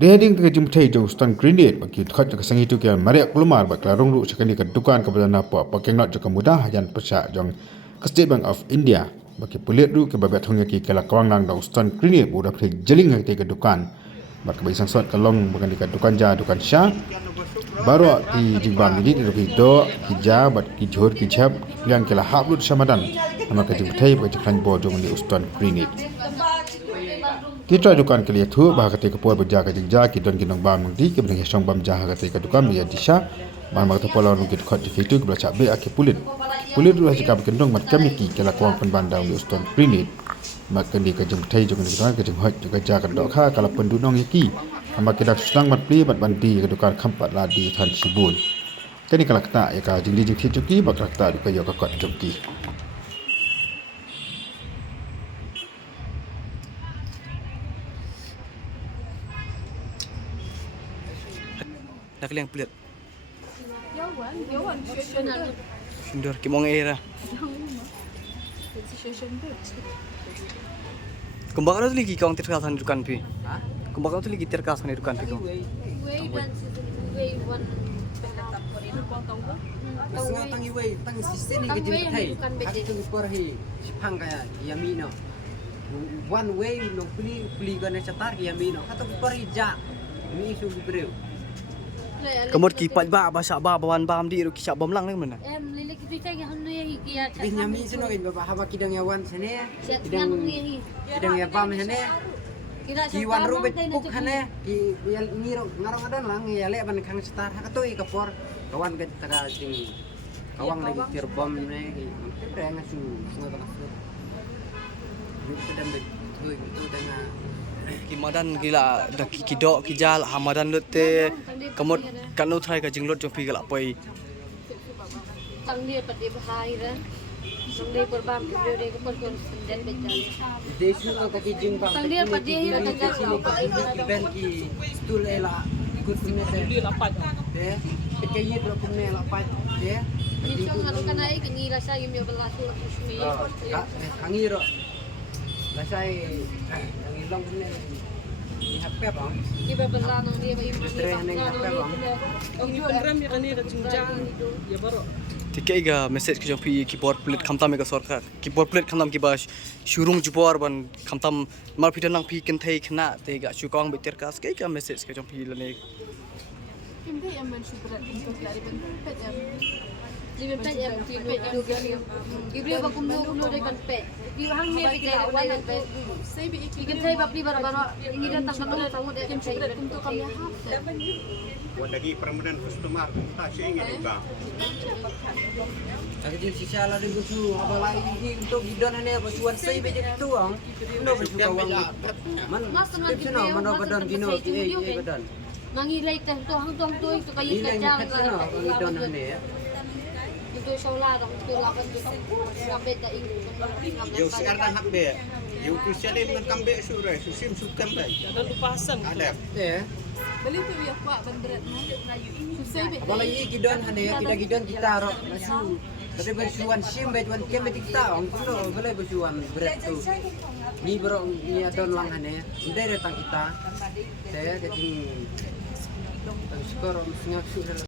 Dehading ke jumpai jauh stan grenade bagi dekat ke sangi tu kian mariak kelumar bak larung lu sekali ke dukan kepada napa pakai nak juga mudah yang pesak jong ke State Bank of India bagi pulit lu ke babat hongya ki kala kawang nang dau stan grenade budak pe jeling ke dukan bak ke bisan sot kalong bukan dekat dukan ja dukan syah baru di jimbam ini di do hija bat ki jhor ki chap yang kala hablut samadan nama ke jumpai bagi kan bo jong di stan grenade kita dukan ke lihat tu bahagia ketika puan berjaga jengja kita dan kita bam di ke benda yang bam jaga ketika dukan dia disha bahan makata pola orang kita kat di itu kita cabai akhir pulit dulu jika berkendung mat kami ki kala kuang penbandang di Uston Grenade mat kendi ke jeng thai jeng dukan ke jeng hot juga jaga dok ha kala pendunong yaki amba kita sedang mat pli mat bandi ke dukan kampat ladi tan sibul kini kala kata ya ka jeng di jeng cuki bakal kata duka yo kat jengki Nak yang pelit. Yawan, Sundur kimong era. Kembang tu lagi kau terkas di dukan pi. Kembang tu lagi terkas di dukan pi kau. Masih tangi way, tangi sistem ni kerja thai. Aku tu pergi Jepang kaya Yamino. One way no puli kan cetar Yamino. Kata pergi ja. Ini isu beriu. Kemud kipat ba bahasa ba bawan bam di ru kisah bam lang ni mana? Lili kita yang hendak yang kia. Di Yami sini kan bapa haba kidang yawan sana. Kidang ya bam sana. Kiwan rubet puk sana. Ki ngiro ngarang adan lang ya le ban kang cetar. Kata i kapor kawan ke tera sing kawang lagi tir bom ni. Kita yang asu semua tak. Kita dan betul betul dengan Kimadan gila dah kidok kijal hamadan lote kemud kanu try ka jinglot jong pi gala poi Tang dia pada bahaya kan. Tang dia berbam dia dia kepal kon dan bejan. desu ka kaki jing bang. Tang dia pada dia tanggal Ben ki stul ela ikut punya dia lapat. Deh, kaya bro punya lapat. Deh. Ini kalau kan naik ni rasa yang dia belas tu sumi. Angiro. Lasai ang punya ni happy bang. Kita belas nang dia bagi Tikai ga message ke jong pi keyboard plate khamtam ga sarkar keyboard plate khamtam ki bas shurung jupor ban khamtam mar pitan nang pi ken thai khna te ga chukang beter kas ke ga message ke jong pi lane Hindi yang mensyukuran untuk dari bentuk yang Limen pet yang tipe itu kan. Ibli bakum no dekan pet. Di hang me bicara dengan pet. saya bikin Ikan saya bapli bara-bara ini dan tak tahu tahu dia kan saya. untuk kami hafal. Lagi permanent customer tak sih ingin juga. Kaki jing sisa lah dengan tu. Abang lagi untuk gidan ni apa suan saya beje itu ang. Ndo bersuka wang. Man, tips na mana badan gino badan. Mangilay teh tu hang tu itu kayu Ini yang kacang. kecil na gidan ni. Itu sholat itu lapan tu sampai dah Yo sekarang hak be. Yo kusyalin dengan kambe surai, susim sukam bay. ada lupasan Ada. Eh, Beli tu ya pak benderat saya bikin abang lagi gidan hande kita gidan kita ro nasu. Tapi bersuan sim bejuan kem kita ang kuno boleh bersuan berat tu. Ni bro ni adon lang hande. Inde datang kita. Saya jadi skor ngak